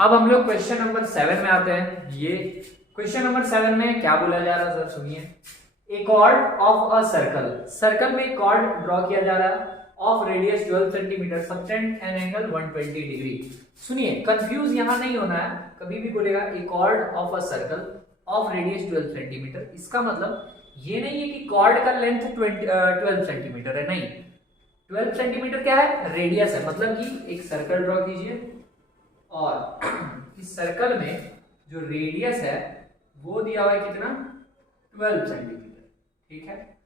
अब हम लोग क्वेश्चन नंबर 7 में आते हैं। ये क्वेश्चन नंबर 7 में क्या बोला जा रहा है सर सुनिए। A chord of a circle, circle में कॉर्ड ड्रॉ किया जा रहा है of radius 12 centimetre, subtend an angle 120 degree. सुनिए कंफ्यूज यहां नहीं होना है, कभी भी बोलेगा a chord of a circle of radius 12 centimetre, इसका मतलब ये नहीं है कि कॉर्ड का लेंथ 12 सेंटीमीटर है, नहीं 12 सेंटीमीटर क्या है, रेडियस है। मतलब कि एक सर्कल ड्रॉ कीजिए और इस सर्कल में जो रेडियस है वो दिया हुआ है कितना, 12 सेंटीमीटर, ठीक है।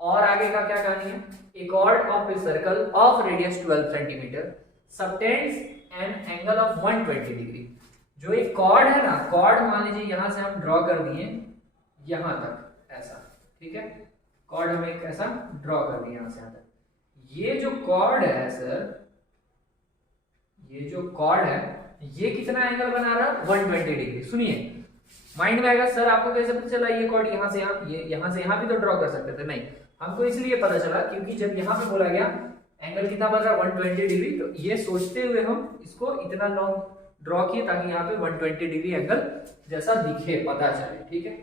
और आगे का क्या कहानी है, a chord of a circle of radius 12 centimetre subtends an angle of 120 degree. जो एक कॉर्ड है ना, कॉर्ड मान लीजिए यहां से हम ड्रॉ कर दिए यहां तक ऐसा, ठीक है, कॉर्ड हम एक ऐसा ड्रॉ कर दिए यहां से यहां तक। ये जो कॉर्ड है सर, ये जो कॉर्ड है ये कितना एंगल बना रहा है, 120 डिग्री। सुनिए माइंड में आएगा सर आपको कैसे पता चला ये कॉर्ड यहाँ से यहाँ, ये यहाँ से यहाँ भी तो ड्रॉ कर सकते थे, नहीं हमको इसलिए पता चला क्योंकि जब यहाँ पे बोला गया एंगल कितना बन रहा है 120 डिग्री, तो ये सोचते हुए हम इसको इतना लॉन्ग ड्रॉ किए ताकि यहाँ पे 120 डिग्री एंगल जैसा दिखे, पता चले, ठीक है।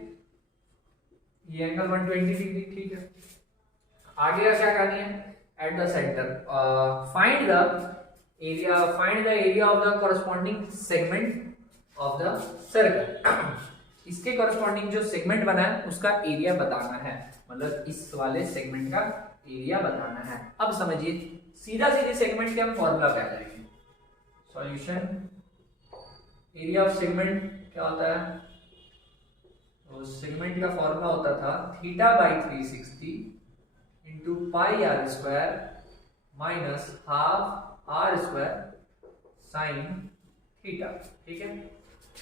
ये एंगल 120 डिग्री, ठीक है। आगे का क्या कहानी है, at the centre find the area of the corresponding segment of the circle. इसके कॉरस्पॉन्डिंग जो सेगमेंट बना है उसका एरिया बताना है, मतलब इस वाले सेगमेंट का एरिया बताना है। अब समझिए सीधा सीधे सेगमेंट के हम फॉर्मूला पे आ जाएंगे। सॉल्यूशन, एरिया ऑफ सेगमेंट क्या होता है, तो सेगमेंट का फॉर्मूला होता था theta by 360 into pi r square minus half r square sine theta, ठीक है।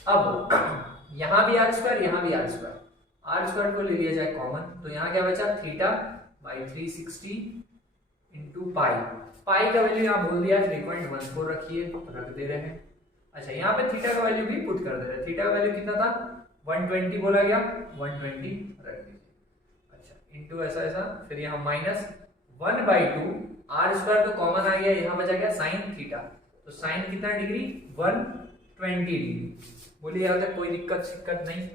अब यहां भी आर स्क्वायर, यहां भी आर स्क्वायर, आर स्क्वायर को ले लिया जाए कॉमन, तो यहां क्या बचा, थीटा बाई 360 इंटू पाई, पाई का वैल्यू यहां बोल दिया 3.14 रखिए, रख दे रहे हैं। अच्छा यहाँ पे थीटा का वैल्यू भी पुट कर दे रहे हैं, थीटा का वैल्यू कितना था 120 बोला गया, 120 रख दीजिए। अच्छा इंटू ऐसा ऐसा, फिर यहाँ माइनस 1/2 आर स्क्वायर तो कॉमन आ गया, यहाँ बचा गया साइन थीटा, तो साइन कितना डिग्री 120 डिग्री, बोलिए यहाँ तक कोई दिक्कत नहीं।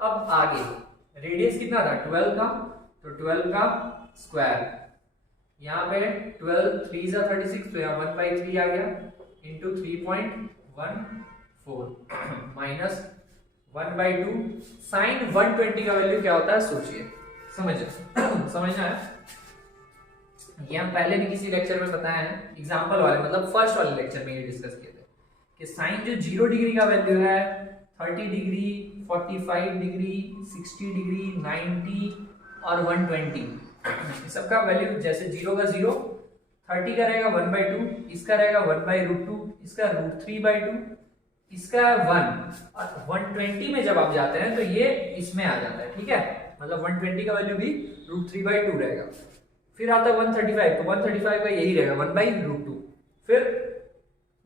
अब आगे रेडियस कितना था 12 का, तो 12 का स्क्वायर, यहाँ पे 12 3 जा 36, तो यहाँ 1/3 आ गया इंटू 3.14 माइनस 1/2 साइन 120 का वैल्यू क्या होता है सोचिए, समझना है। ये हम पहले भी किसी लेक्चर में बताए हैं, एग्जांपल वाले मतलब फर्स्ट वाले लेक्चर में ये डिस्कस किए थे कि साइन जो 0 डिग्री का वैल्यू है 30 डिग्री, 45 डिग्री, 60 डिग्री, 90 और 120, सबका वैल्यू जैसे 0 का 0, 30 का रहेगा 1/2, इसका रहेगा 1/√2, इसका √3/2, इसका 1, और 120 में जब आप जाते हैं तो ये इसमें आ जाता है, ठीक है, मतलब 120 का वैल्यू भी √3/2 रहेगा। फिर आता है 135, तो 135 का यही रहेगा 1/√2। फिर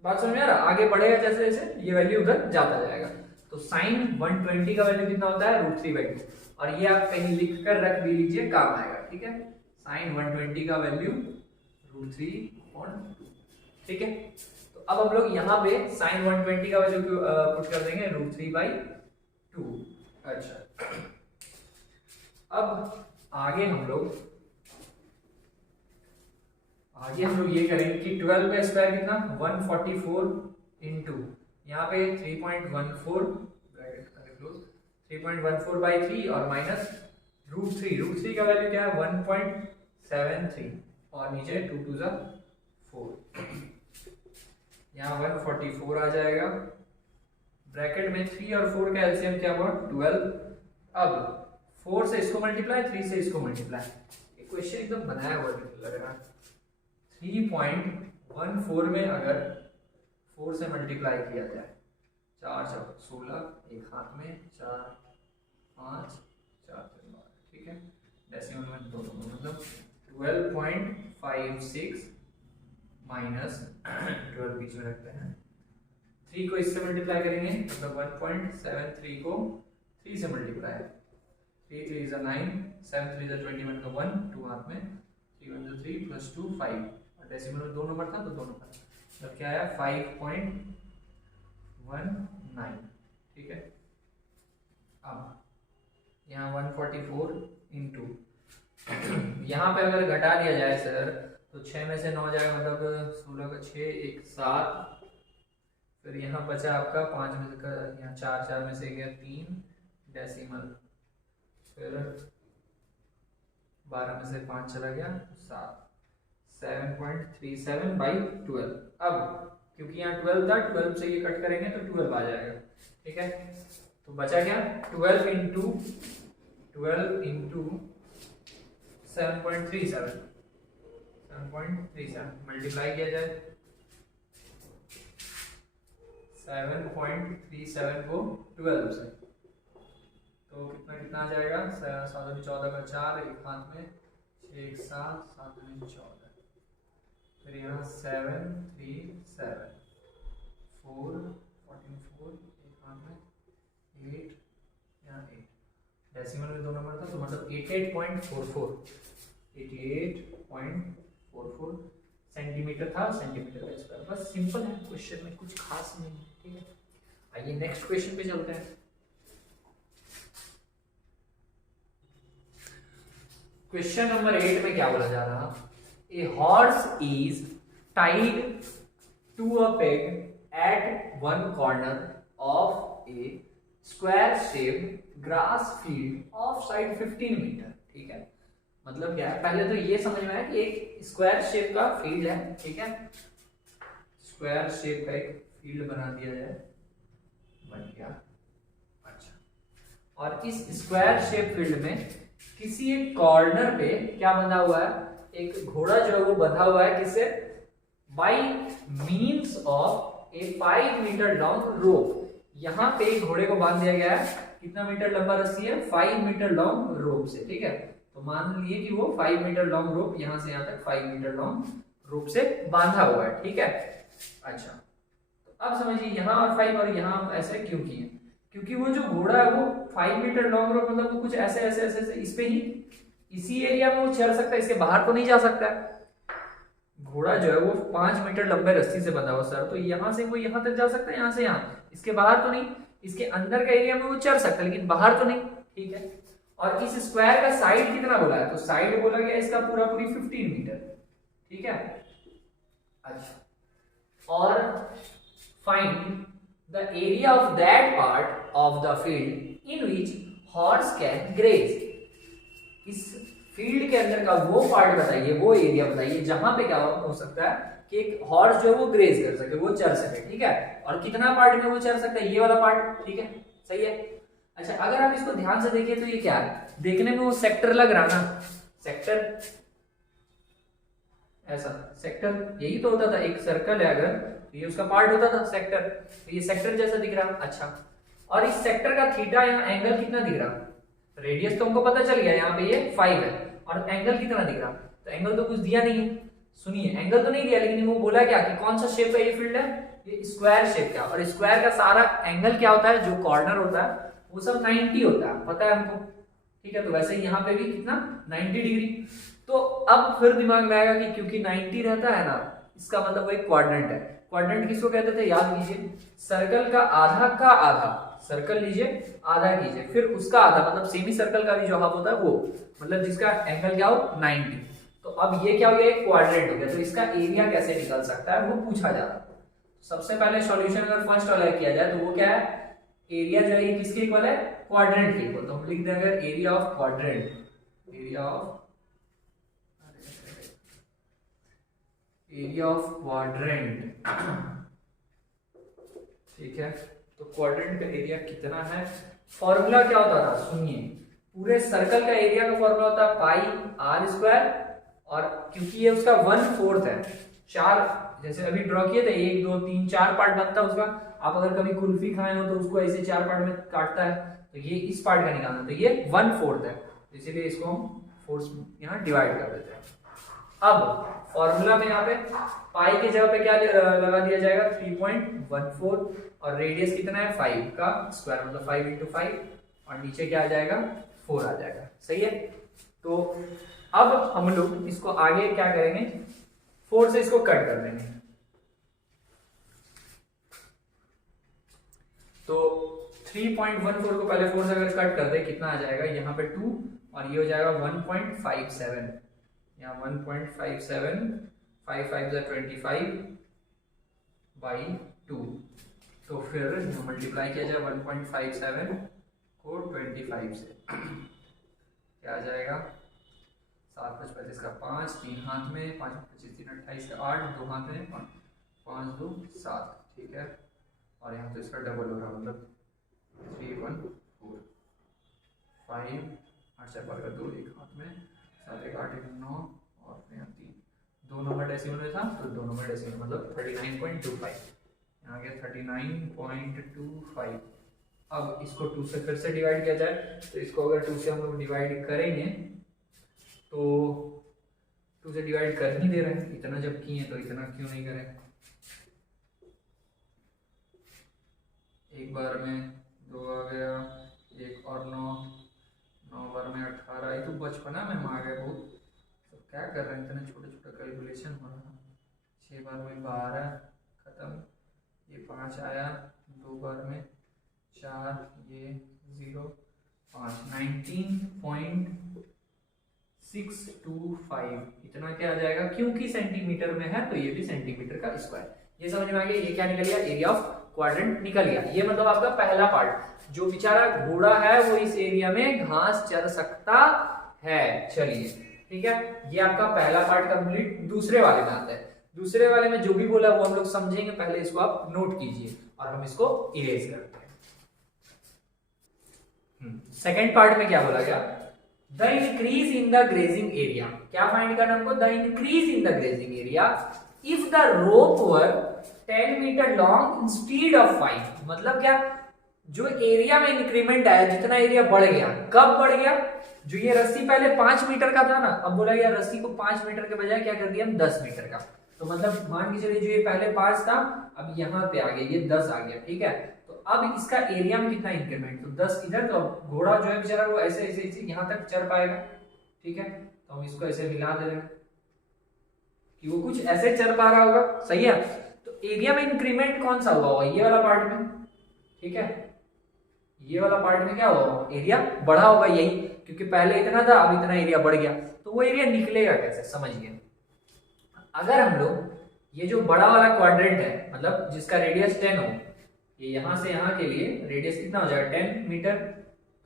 बात समझ में आ रहा, आगे बढ़ेगा जैसे जैसे ये वैल्यू उधर जाता जाएगा। तो साइन 120 का वैल्यू कितना होता है √3/2, और ये आप कहीं लिख कर रख भी लीजिए, काम आएगा, ठीक है। साइन 120 का वैल्यू √3/2, ठीक है। तो अब हम लोग यहाँ पे साइन 120 का वैल्यू पुट कर देंगे √3/2। अच्छा अब आगे हम लोग ये करेंगे कि 12 का स्क्वायर कितना 144 इंटू यहाँ पे 3.14 3.14/3 और माइनस √3 का वैल्यू क्या है 1.73 और नीचे 2 2 जा 4, यहाँ 144 आ जाएगा, ब्रैकेट में 3 और 4 का एलसीएम क्या हुआ 12। अब 4 से इसको मल्टीप्लाई, 3 से इसको मल्टीप्लाई, ये क्वेश्चन एकदम बनाया हुआ लग रहा है। 3.14 में अगर 4 से मल्टीप्लाई किया जाए, 4 4 16, एक हाथ में 4 5 4 12, ठीक है, डेसिमल में दोनों मतलब 12.56 माइनस 12 बीच में रखते हैं, 3 को इससे मल्टीप्लाई करेंगे मतलब 1.73 को 3 से मल्टीप्लाई, 3 3 is 9, 7 3 is 21 का 1, 2 हाथ में, 3 1 3 प्लस 2 5, और डेसिमल में 2 नंबर था तो 2 नंबर, मतलब क्या आया 5.1 19, ठीक है। अब यहाँ 144 इंटू, यहाँ पे अगर घटा दिया जाए सर तो 6 में से 9 जाएगा, मतलब 16 का 6, 1 7, फिर यहाँ बचा आपका 5 में से यहाँ 4, 4 में से गया 3 डेसिमल, फिर 12 में से 5 चला गया 7, 7.37/12। अब क्योंकि यहाँ 12 था, 12 से ये कट करेंगे तो 12 आ जाएगा, ठीक है। तो बचा क्या, 12 इंटू 7.37 मल्टीप्लाई किया जाए 7.37 को 12 से, तो कितना आ जाएगा, 7 में 14 का 4, एक हाथ में 6, 1 7, 7 में 14, फिर यहाँ 7 3 7 4 14 4, एक हाथ में 8, यहाँ 8, डेसिमल में 2 नंबर था तो मतलब 88.44 सेंटीमीटर था, सेंटीमीटर का स्क्वायर। बस सिंपल है, क्वेश्चन में कुछ खास नहीं है, ठीक है। आइए नेक्स्ट क्वेश्चन पे चलते हैं। क्वेश्चन नंबर 8 में क्या बोला जा रहा, a horse is tied to a peg at one corner of a square shaped grass field of side 15 metre, ठीक है। मतलब क्या है, पहले तो ये समझ में आया कि एक स्क्वायर शेप का फील्ड है, ठीक है। स्क्वायर शेप का एक फील्ड बना दिया जाए, बन गया, अच्छा। और इस स्क्वायर शेप फील्ड में किसी एक कॉर्नर पे क्या बंधा हुआ है, एक घोड़ा जो है वो बंधा हुआ है, किससे, by means of a 5 metre long rope. यहाँ पे घोड़े को बांध दिया गया है, कितना मीटर लंबा रस्सी है, 5 मीटर लॉन्ग रोप से, ठीक है। तो मान लिए कि वो 5 मीटर लॉन्ग रोप यहाँ से यहाँ तक 5 मीटर लॉन्ग रोप से बांधा हुआ है, ठीक है। अच्छा, तो अब समझिए यहाँ और 5 और यहाँ ऐसे क्यों किए, क्योंकि वो जो घोड़ा है वो 5 मीटर लॉन्ग रोप, मतलब वो कुछ ऐसे ऐसे ऐसे, ऐसे इस पे ही, इसी एरिया में वो चल सकता है, इसके बाहर तो नहीं जा सकता है। घोड़ा जो है वो 5 मीटर लंबे रस्सी से बंधा हुआ सर, तो यहाँ से वो यहाँ तक जा सकता है, यहाँ से यहाँ, इसके बाहर तो नहीं, इसके अंदर का एरिया में वो चल सकता है लेकिन बाहर तो नहीं, ठीक है। और इस स्क्वायर का साइड कितना बोला है, तो साइड बोला गया इसका पूरा पूरी 15 मीटर, ठीक है। अच्छा, और find the area of that part of the field in which horse can graze. इस फील्ड के अंदर का वो पार्ट बताइए, वो एरिया बताइए जहां पे क्या हो सकता है कि एक हॉर्स जो है वो ग्रेज कर सके, वो चल सके, ठीक है। और कितना पार्ट में वो चल सकता है, ये वाला पार्ट, ठीक है, सही है। अच्छा, अगर आप इसको ध्यान से देखिए तो ये क्या है, देखने में वो सेक्टर लग रहा ना, सेक्टर, ऐसा सेक्टर यही तो होता था, एक सर्कल है अगर तो ये उसका पार्ट होता था सेक्टर, तो ये सेक्टर जैसा दिख रहा। अच्छा, और इस सेक्टर का थीटा यहाँ एंगल कितना दिख रहा, रेडियस तो हमको पता चल गया, यहाँ पे ये 5 है, और एंगल कितना दिख रहा, तो एंगल तो कुछ दिया नहीं है। सुनिए, एंगल तो नहीं दिया लेकिन वो बोला क्या कि कौन सा शेप का ये फील्ड है, ये स्क्वायर शेप का, और स्क्वायर का सारा एंगल क्या होता है, जो कॉर्नर होता है वो सब 90 होता है, पता है हमको, ठीक है। तो वैसे ही यहाँ पे भी कितना 90 डिग्री। तो अब फिर दिमाग में आएगा कि क्योंकि 90 रहता है ना, इसका मतलब वो एक क्वाड्रेंट है। क्वाड्रेंट किसको कहते थे, याद कीजिए, सर्कल का आधा, सर्कल लीजिए आधा कीजिए, फिर उसका आधा, मतलब सेमी सर्कल का भी जो हाफ होता है वो, मतलब जिसका एंगल क्या हो 90। तो अब ये क्या हो गया, एक क्वाड्रेंट हो गया, तो इसका एरिया कैसे निकल सकता है वो पूछा जा रहा है। सबसे पहले सॉल्यूशन अगर फर्स्ट वाला किया जाए तो वो क्या है, एरिया जो है ये किसके इक्वल है, क्वाड्रेंट के इक्वल। तो हम लिख देंगे area of quadrant, area of quadrant, ठीक है। तो क्वाड्रेंट का एरिया कितना है, फॉर्मूला क्या होता था, सुनिए, पूरे सर्कल का एरिया का फॉर्मूला होता है पाई आर स्क्वायर, और क्योंकि ये उसका 1/4 है, 4 जैसे अभी ड्रॉ किए थे, 1 2 3 4 पार्ट बनता है उसका। आप अगर कभी कुल्फी खाए हो तो उसको ऐसे 4 पार्ट में काटता है, तो ये इस पार्ट का निकालना, तो ये 1/4 है, इसीलिए इसको हम फोर्स यहाँ डिवाइड कर देते हैं। अब फॉर्मूला में यहाँ पे पाई की जगह पे क्या लगा दिया जाएगा, 3.14, और रेडियस कितना है 5 का स्क्वायर, मतलब 5 × 5, और नीचे क्या आ जाएगा 4 आ जाएगा, सही है। तो अब हम लोग इसको आगे क्या करेंगे, 4 से इसको कट कर देंगे, 3.14 को पहले 4 से अगर कट कर दे कितना आ जाएगा, यहाँ पे 2 और ये हो जाएगा 1.57, यहाँ 1.57, 5 5 25 बाई 2, तो फिर मल्टीप्लाई किया जाए 1.57 को 25 से, क्या आ जाएगा 7 5 35 का 5, 3 हाथ में 5 25 3 28 का 8, 2 हाथ में 5 2 7, ठीक है। और यहाँ तो इसका डबल हो रहा मतलब 3 1 4 5 8 से 2, 1 हाथ में 7 1 8 1 9 और यहाँ 3, 2 नंबर डेसिमल में था तो 2 नंबर डेसिमल मतलब 39.25, यहाँ गया 39.25। अब इसको 2 से फिर से डिवाइड किया जाए, तो इसको अगर 2 से हम लोग डिवाइड करेंगे तो 2 से डिवाइड कर ही दे रहे हैं, इतना जब किए तो इतना क्यों नहीं करें, एक बार में 2 आ गया, 1 और 9, 9 बार में 18, ये तो बचपना में हम आ गए बहुत, तो क्या कर रहे हैं इतने छोटे छोटे कैलकुलेशन हो रहा है। 6 बार में 12 खत्म, ये 5 आया, 2 बार में 4, ये 0 5, 19.625, इतना क्या आ जाएगा, क्योंकि सेंटीमीटर में है तो ये भी सेंटीमीटर का स्क्वायर। ये समझ में आ गया, ये क्या निकल गया, एरिया ऑफ क्वाड्रेंट निकल गया। ये मतलब आपका पहला पार्ट, जो बेचारा घोड़ा है वो इस एरिया में घास चर सकता है। चलिए ठीक है, ये आपका पहला पार्ट कंप्लीट। दूसरे वाले में आता है, दूसरे वाले में जो भी बोला वो हम लोग समझेंगे, पहले इसको आप नोट कीजिए और हम इसको इरेज करते हैं। सेकेंड पार्ट में क्या बोला गया, the increase in the grazing area, क्या फाइंड करना हमको, the increase in the grazing area if the rope were 10 metre long instead of 5, मतलब क्या, जो एरिया में इंक्रीमेंट आया, जितना एरिया बढ़ गया, कब बढ़ गया, जो ये रस्सी पहले 5 मीटर का था ना, अब बोला गया रस्सी को 5 मीटर के बजाय क्या कर दिया हम 10 मीटर का, तो मतलब मान के चलिए जो ये पहले 5 था अब यहाँ पे आ गया, ये 10 आ गया, ठीक है। तो अब इसका एरिया में कितना इंक्रीमेंट, तो 10 इधर, तो अब घोड़ा जो है बेचारा वो ऐसे ऐसे ऐसे यहाँ तक चढ़ पाएगा, ठीक है। तो हम इसको ऐसे मिला दे रहे हैं कि वो कुछ ऐसे चढ़ पा रहा होगा, सही है। तो एरिया में इंक्रीमेंट कौन सा हुआ होगा, ये वाला पार्ट में, ठीक है, ये वाला पार्ट में क्या हुआ, एरिया बढ़ा होगा, यही, क्योंकि पहले इतना था अब इतना एरिया बढ़ गया, तो वो एरिया निकलेगा कैसे, समझिए। अगर हम लोग ये जो बड़ा वाला क्वाड्रेंट है, मतलब जिसका रेडियस 10 हो, ये यहाँ से यहाँ के लिए रेडियस कितना हो जाएगा 10 मीटर,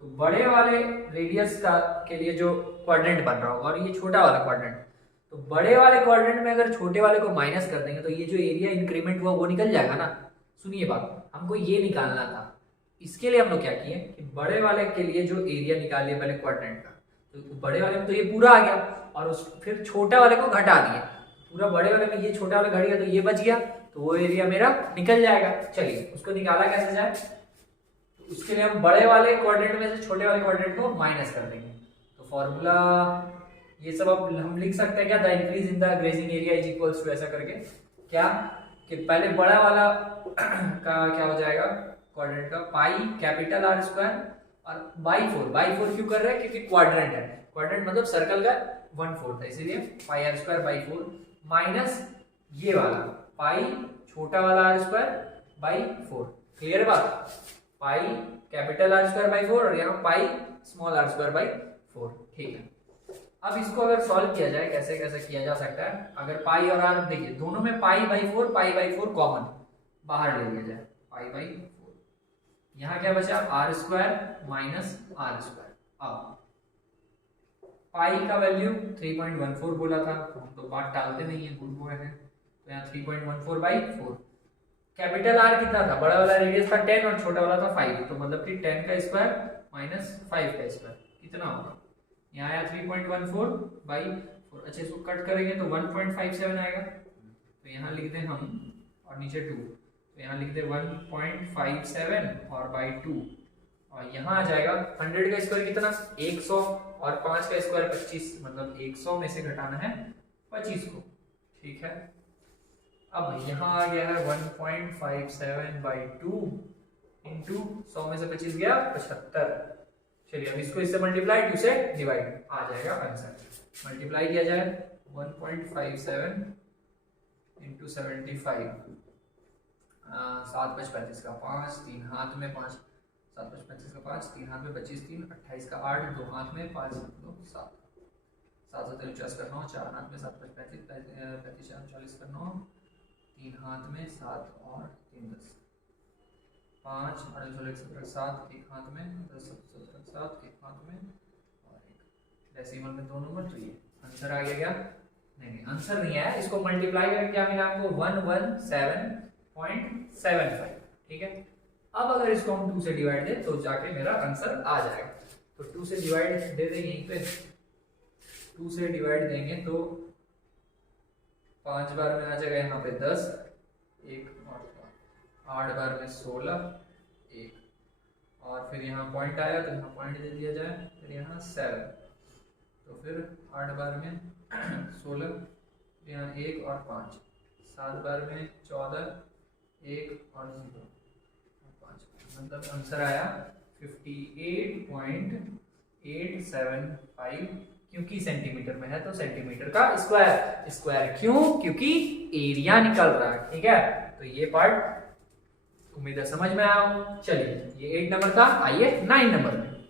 तो बड़े वाले रेडियस का के लिए जो क्वाड्रेंट बन रहा होगा और ये छोटा वाला क्वाड्रेंट, तो बड़े वाले क्वाड्रेंट में अगर छोटे वाले को माइनस कर देंगे तो ये जो एरिया इंक्रीमेंट हुआ वो निकल जाएगा ना। सुनिए बात, हमको ये निकालना था, इसके लिए हम लोग क्या किए कि बड़े वाले के लिए जो एरिया निकाल लिया पहले क्वाड्रेंट का, तो बड़े वाले में तो ये पूरा आ गया और फिर छोटा वाले को घटा दिया, पूरा बड़े वाले में ये छोटा वाला घट गया तो ये बच गया, तो वो एरिया मेरा निकल जाएगा। चलिए उसको निकाला कैसे जाए, तो उसके लिए हम बड़े वाले क्वाड्रेंट में से छोटे वाले क्वाड्रेंट को माइनस कर देंगे। तो फॉर्मूला ये सब अब हम लिख सकते हैं क्या, the increase in the grazing area is equals to, ऐसा करके क्या कि पहले बड़ा वाला का क्या हो जाएगा क्वाड्रेंट का, पाई कैपिटल आर स्क्वायर और बाई 4 क्यों कर रहे हैं, क्योंकि क्वाड्रेंट है, क्वाड्रेंट मतलब सर्कल का 1/4 है, इसीलिए पाई आर स्क्वायर बाई 4 माइनस ये वाला पाई छोटा वाला आर स्क्वायर बाई 4। क्लियर बात, pi capital r square by 4 और यहाँ pi small r square by 4, ठीक है। अब इसको अगर सॉल्व किया जाए, कैसे कैसे किया जा सकता है, अगर पाई और आर, देखिए दोनों में पाई बाई 4 कॉमन बाहर ले लिया जाए, पाई बाई 4, यहाँ क्या बचा R square minus R square. अब पाई का वैल्यू 3.14 बोला था, तो हम तो बात टालते नहीं है, गुड बॉय है, तो यहाँ 3.14 बाई 4। कैपिटल आर कितना था, बड़ा वाला रेडियस था 10 और छोटा वाला था 5, तो मतलब कि 10 का स्क्वायर माइनस 5 का स्क्वायर कितना होगा, यहाँ आया 3.14 बाई 4। अच्छा इसको कट करेंगे तो 1.57 आएगा, तो यहाँ लिख दें हम और नीचे 2, तो यहाँ लिख दें 1.57 और बाई 2, और यहाँ आ जाएगा 100 का स्क्वायर कितना 100 और 5 का स्क्वायर 25, मतलब 100 में से घटाना है 25 को, ठीक है। अब यहाँ आ गया है 1.57 बाई 2 इंटू 100 में से 25 गया 75। चलिए अब इसको इससे मल्टीप्लाई 2 से डिवाइड, आ जाएगा आंसर। मल्टीप्लाई किया जाए 1.57 इंटू 75, 7 5 35 का 5, 3 हाथ में 5 7 5 35 का 5, 3 हाथ में 25 3, 28 का 8, 2 हाथ में 5 2 7, 7 7 49 का 9, 4 हाथ में 7 5 35 35 4 40 का 9, 3 हाथ में 7 और 3 10, 5 8 16 17 7, एक हाथ में 10 17 7, एक हाथ में और एक डेसिमल में 2 नंबर। तो ये आंसर आ गया क्या? नहीं आंसर नहीं आया, इसको मल्टीप्लाई करके क्या मिला आपको 117.75। ठीक है, अब अगर इसको हम 2 से डिवाइड दें तो जाके मेरा आंसर आ जाएगा। तो 2 से डिवाइड दे देंगे यहीं पे, 2 से डिवाइड देंगे तो 5 बार में आ जाएगा यहाँ पे 10, एक और 8 बार में 16, एक और फिर यहाँ पॉइंट आया तो यहाँ पॉइंट दे दिया जाए, फिर यहाँ 7, तो फिर 8 बार में 16, यहाँ 1 और 5, 7 बार में 14, 1 और 0 और 5, मतलब आंसर आया 58.875। क्योंकि सेंटीमीटर में है तो सेंटीमीटर का स्क्वायर, स्क्वायर क्यों? क्योंकि एरिया निकल रहा है। ठीक है, तो ये पार्ट उम्मीद है समझ में आया। चलिए ये 8 नंबर था, आइए 9 नंबर में।